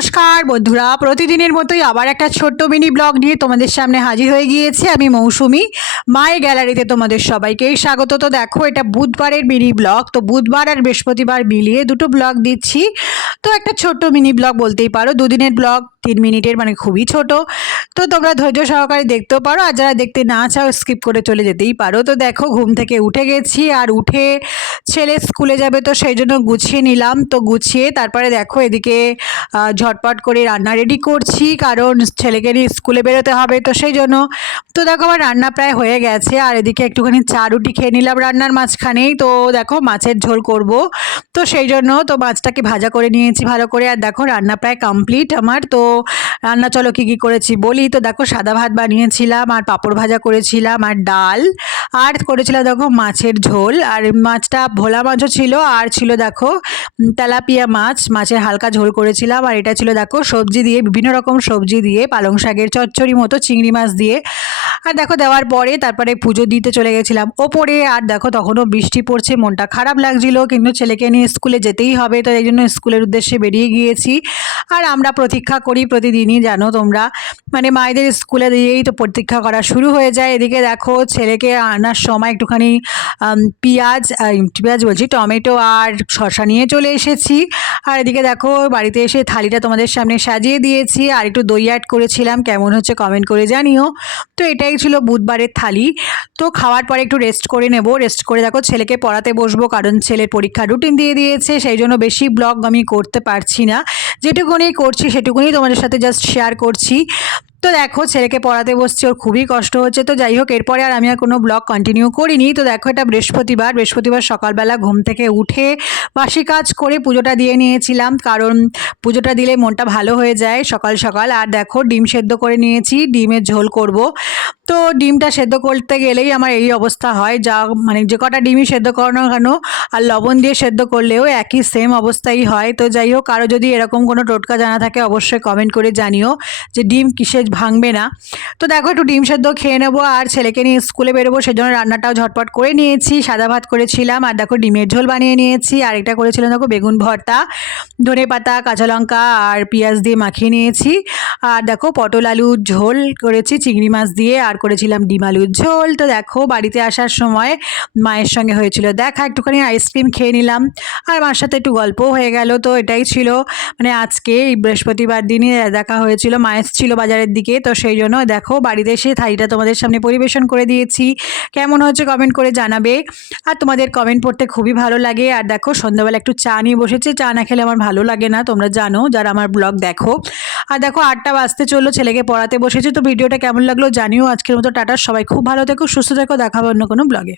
নমস্কার, বন্ধুরা। প্রতিদিনের মতোই আবার একটা ছোট্ট মিনি ব্লগ নিয়ে তোমাদের সামনে হাজির হয়ে গিয়েছি আমি মৌসুমি। মায়ের গ্যালারিতে তোমাদের সবাইকে স্বাগত। তো দেখো, এটা বুধবারের মিনি ব্লগ। তো বুধবার আর বৃহস্পতিবার মিলিয়ে দুটো ব্লগ দিচ্ছি। তো একটা ছোট্ট মিনি ব্লগ বলতেই পারো, দুদিনের ব্লগ, তিন মিনিটের মানে খুবই ছোট। তো তোমরা ধৈর্য সহকারে দেখতেও পারো, আর যারা দেখতে না চাও, স্কিপ করে চলে যেতেই পারো। তো দেখো, ঘুম থেকে উঠে গেছি, আর উঠে ছেলে স্কুলে যাবে তো সেই জন্য গুছিয়ে নিলাম। তো গুছিয়ে তারপরে দেখো এদিকে ঝটপট করে রান্না রেডি করছি, কারণ ছেলেকে নিয়ে স্কুলে বেরোতে হবে তো সেই জন্য। তো দেখো আমার রান্না প্রায় হয়ে গেছে, আর এদিকে একটুখানি চা রুটি খেয়ে নিলাম রান্নার মাঝখানেই। তো দেখো মাছের ঝোল করব। তো সেই জন্য তো মাছটাকে ভাজা করে নিয়েছি ভালো করে। আর দেখো রান্না প্রায় কমপ্লিট আমার। তো রান্না চলো কী কী করেছি বলি। তো দেখো সাদা ভাত বানিয়েছিলাম, আর পাঁপড় ভাজা করেছিলাম, আর ডাল, আর করেছিলাম দেখো মাছের ঝোল। আর মাছটা ভোলা মাছও ছিল, আর ছিল দেখো তেলাপিয়া মাছ। মাছের হালকা ঝোল করেছিলাম, আর এটা ছিল দেখো সবজি দিয়ে, বিভিন্ন রকম সবজি দিয়ে, পালং শাকের চচ্চড়ি মতো, চিংড়ি মাছ দিয়ে। আর দেখো দেওয়ার পরে তারপরে পুজো দিতে চলে গেছিলাম। ওপরে আর দেখো তখনও বৃষ্টি পড়ছে, মনটা খারাপ লাগছিল, কিন্তু ছেলেকে নিয়ে স্কুলে যেতেই হবে, তো এই জন্য স্কুলের উদ্দেশ্যে বেরিয়ে গিয়েছি। আর আমরা প্রতীক্ষা করি প্রতিদিনই, জানো তোমরা। মানে মায়েদের স্কুলে দিয়েই তো প্রতীক্ষা করা শুরু হয়ে যায়। এদিকে দেখো ছেলেকে আনার সময় একটুখানি পেঁয়াজ পেঁয়াজ বলছি, টমেটো আর শসা নিয়ে চলে এসেছি। আর এদিকে দেখো বাড়িতে এসে থালিটা তোমাদের সামনে সাজিয়ে দিয়েছি। আর একটু দই অ্যাড করেছিলাম, কেমন হচ্ছে কমেন্ট করে জানিও। তো এটাই ছিল বুধবারের থালি। তো খাওয়ার পরে একটু রেস্ট করে নেব। রেস্ট করে দেখো ছেলেকে পড়াতে বসবো, কারণ ছেলের পরীক্ষা রুটিন দিয়ে দিয়েছে, সেই জন্য বেশি ব্লগ আমি করতে পারছি না। যেটুকুনি করছি সেটুকুনি তোমাদের সাথে জাস্ট শেয়ার করছি। তো দেখো ছেলেকে পড়াতে বসছি, ওর খুবই কষ্ট হচ্ছে। তো যাই হোক, এরপরে আর আমি আর কোনো ব্লগ কন্টিনিউ করিনি। তো দেখো এটা বৃহস্পতিবার। বৃহস্পতিবার সকালবেলা ঘুম থেকে উঠে বাসি কাজ করে পুজোটা দিয়ে নিয়েছিলাম, কারণ পুজোটা দিলে মনটা ভালো হয়ে যায় সকাল সকাল। আর দেখো ডিম সেদ্ধ করে নিয়েছি, ডিমের ঝোল করব। তো ডিমটা সেদ্ধ করতে গেলেই আমার এই অবস্থা হয়। যা মানে যে কটা ডিমই সেদ্ধ করানো কেন, আর লবণ দিয়ে সেদ্ধ করলেও একই সেম অবস্থাই হয়। তো যাই হোক, কারও যদি এরকম কোনো টোটকা জানা থাকে অবশ্যই কমেন্ট করে জানিও যে ডিম কিসে ভাঙবে না। তো দেখো, একটু ডিম সেদ্ধ খেয়ে নেব আর ছেলেকে নিয়ে স্কুলে বেরোবো, সেজন্য রান্নাটাও ঝটপট করে নিয়েছি। সাদা ভাত করেছিলাম আর দেখো ডিমের ঝোল বানিয়ে নিয়েছি। আর এটা করেছিলাম দেখো বেগুন ভর্তা, ধনে পাতা, কাঁচা লঙ্কা আর পেঁয়াজ দিয়ে মাখিয়ে নিয়েছি। আর দেখো পটল আলুর ঝোল করেছি, চিংড়ি মাছ দিয়ে আর করেছিলাম ডিম আলুর ঝোল। তো দেখো, বাড়িতে আসার সময় মায়ের সঙ্গে হয়েছিল দেখা, একটুখানি আইসক্রিম খেয়ে নিলাম। আর মার সাথে একটু গল্পও হয়ে গেল। তো এটাই ছিল। মানে আজকে এই বৃহস্পতিবার দিনই দেখা হয়েছিল মায়ের ছিল বাজারের দিকে। তো সেই জন্য দেখো, বাড়িতে এসে থালিটা তোমাদের সামনে পরিবেশন করে দিয়েছি। কেমন হচ্ছে কমেন্ট করে জানাবে। আর তোমাদের কমেন্ট পড়তে খুবই ভালো লাগে। আর দেখো, সন্ধ্যাবেলা একটু চা নিয়ে বসেছে। চা না খেলে আমার ভালো লাগে না, তোমরা জানো। যারা আমার ব্লগ দেখো আর দেখো আটটা বাজতে চলল, ছেলেকে পড়াতে বসেছি, তো ভিডিওটা কেমন লাগল জানিও। আজকের মতো টাটা, সবাই খুব ভালো থেকো, সুস্থ থেকো দেখাবো অন্য কোনো ব্লগে